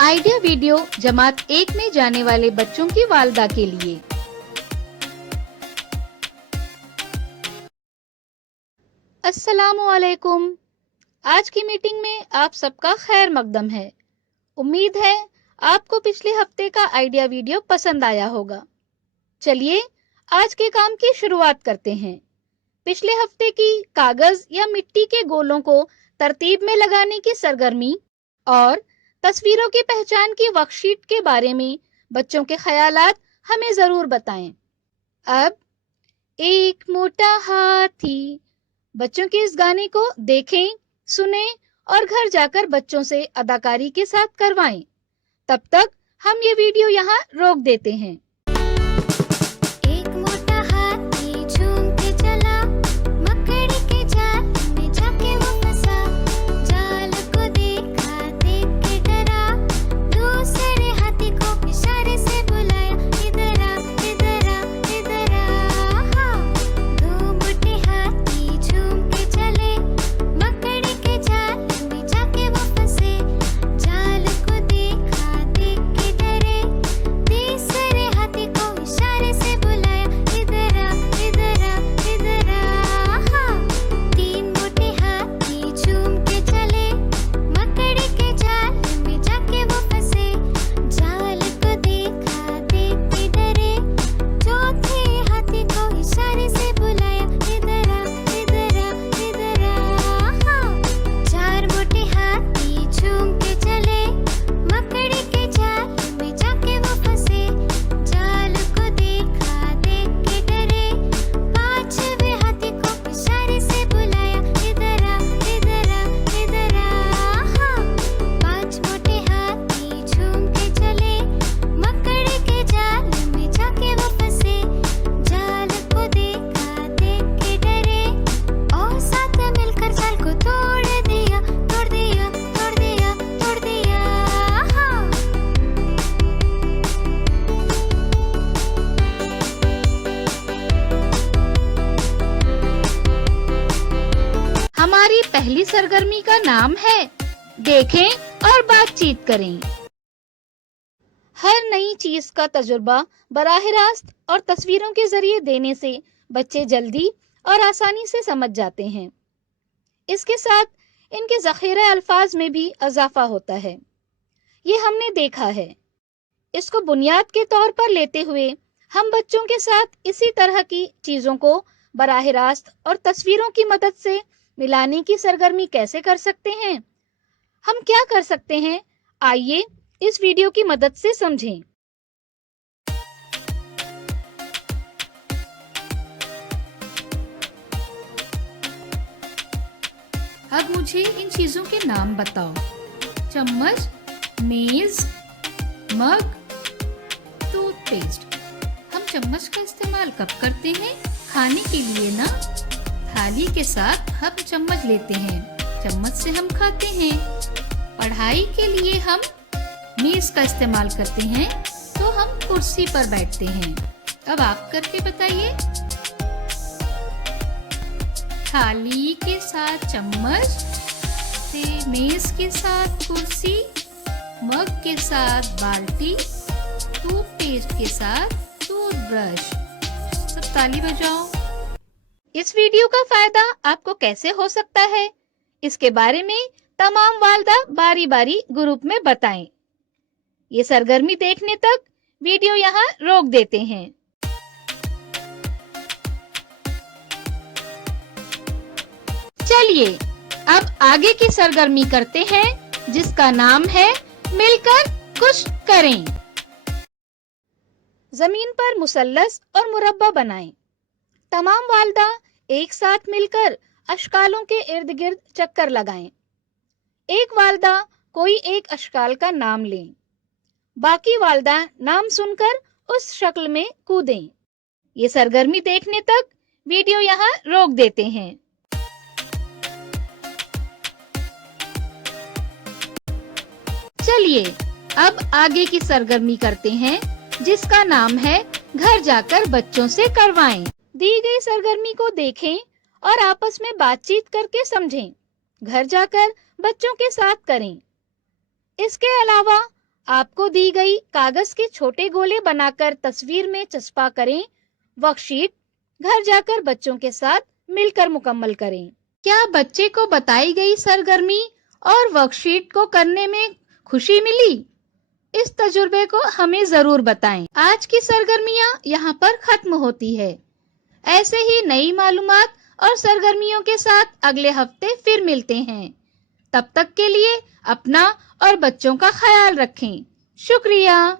Idea video जमात 1 में जाने वाले बच्चों की वालदा के लिए। अस्सलामुअलैकुम। आज की मीटिंग में आप सबका खैर मकदम है। उम्मीद है आपको पिछले हफ्ते का आइडिया वीडियो पसंद आया होगा। चलिए आज के काम की शुरुआत करते हैं। पिछले हफ्ते की कागज या मिट्टी के गोलों को तरतीब में लगाने की सरगर्मी और तस्वीरों की पहचान की वर्कशीट के बारे में बच्चों के ख्यालात हमें जरूर बताएं। अब एक मोटा हाथी, बच्चों के इस गाने को देखें, सुने और घर जाकर बच्चों से अदाकारी के साथ करवाएं। तब तक हम ये वीडियो यहाँ रोक देते हैं। एक मोटा हाथी झूम के चला, मकड़ी के जाल में जाके वो फंसा। जाल को देखा, देख के डरा, दूसरे हाथी को इशारे से बुलाया, इधर आ, इधर आ, इधर आ। हाँ, दो मोटे हाथी झूम के चले, मकड़ी के जाल में जाके वो फंसे। जाल को देखा, देख के डरे, तीसरे हाथी को इशारे से बुलाया, इधर आ, इधर आ, इधर आ। हाँ, तीन मोटे हाथी झूम के चले, मकड़ी के जाल में जाके वो फंसे। जाल को देखा, देख के डरे, चौथे हाथी को इशारे से बुलाया, इधर आ, इधर आ, इधर आ। हाँ, चार मोटे हाथी झूम के चले, मकड़ी के जाल में जाके वो फंसे। जाल को देखा, देख के डरे, पांचवे हाथी को इशारे से बुलाया, इधर आ, इधर आ, इधर आ। हाँ, पांच मोटे हाथी झूम के चले, मकड़ी के जाल में जाके वो फंसे। जाल को देखा, देख के डरे, और साथ मिलकर जाल को तोड़ दिया, तोड़ दिया, तोड़ दिया, तोड़ दिया। हाँ, हमारी पहली सरगर्मी का नाम है देखें और बातचीत करें। हर नई चीज का तजुर्बा बराह रास्त और तस्वीरों के जरिए देने से बच्चे जल्दी और आसानी से समझ जाते हैं। इसके साथ इनके ज़ख़ीरे अल्फाज में भी इजाफा होता है। ये हमने देखा है। इसको बुनियाद के तौर पर लेते हुए हम बच्चों के साथ इसी तरह की चीजों को बराह रास्त और तस्वीरों की मदद से मिलाने की सरगर्मी कैसे कर सकते हैं? हम क्या कर सकते हैं? आइए इस वीडियो की मदद से समझें। अब मुझे इन चीजों के नाम बताओ। चम्मच, मेज, मग, टूथपेस्ट। हम चम्मच का इस्तेमाल कब करते हैं? खाने के लिए ना। थाली के साथ हम चम्मच लेते हैं, चम्मच से हम खाते हैं। पढ़ाई के लिए हम मेज का इस्तेमाल करते हैं, तो हम कुर्सी पर बैठते हैं। अब आप करके बताइए। थाली के साथ चम्मच, से मेज के साथ कुर्सी, मग के साथ बाल्टी, टूथपेस्ट के साथ टूथब्रश। सब ताली बजाओ। इस वीडियो का फायदा आपको कैसे हो सकता है, इसके बारे में तमाम वालदा बारी बारी ग्रुप में बताएं। ये सरगर्मी देखने तक वीडियो यहाँ रोक देते हैं। चलिए अब आगे की सरगर्मी करते हैं, जिसका नाम है मिलकर कुछ करें। जमीन पर मुसल्लस और मुरब्बा बनाएं। तमाम वालदा एक साथ मिलकर अशकालों के इर्द गिर्द चक्कर लगाएं। एक वालदा कोई एक अशकाल का नाम लें। बाकी वालदा नाम सुनकर उस शक्ल में कूदें। ये सरगर्मी देखने तक वीडियो यहाँ रोक देते हैं। चलिए अब आगे की सरगर्मी करते हैं, जिसका नाम है घर जाकर बच्चों से करवाएं। दी गई सरगर्मी को देखें और आपस में बातचीत करके समझें। घर जाकर बच्चों के साथ करें। इसके अलावा आपको दी गई कागज के छोटे गोले बनाकर तस्वीर में चस्पा करें। वर्कशीट घर जाकर बच्चों के साथ मिलकर मुकम्मल करें। क्या बच्चे को बताई गई सरगर्मी और वर्कशीट को करने में खुशी मिली? इस तजुर्बे को हमें जरूर बताएं। आज की सरगर्मियां यहाँ पर खत्म होती है। ऐसे ही नई मालूमात और सरगर्मियों के साथ अगले हफ्ते फिर मिलते हैं। तब तक के लिए अपना और बच्चों का ख्याल रखें। शुक्रिया।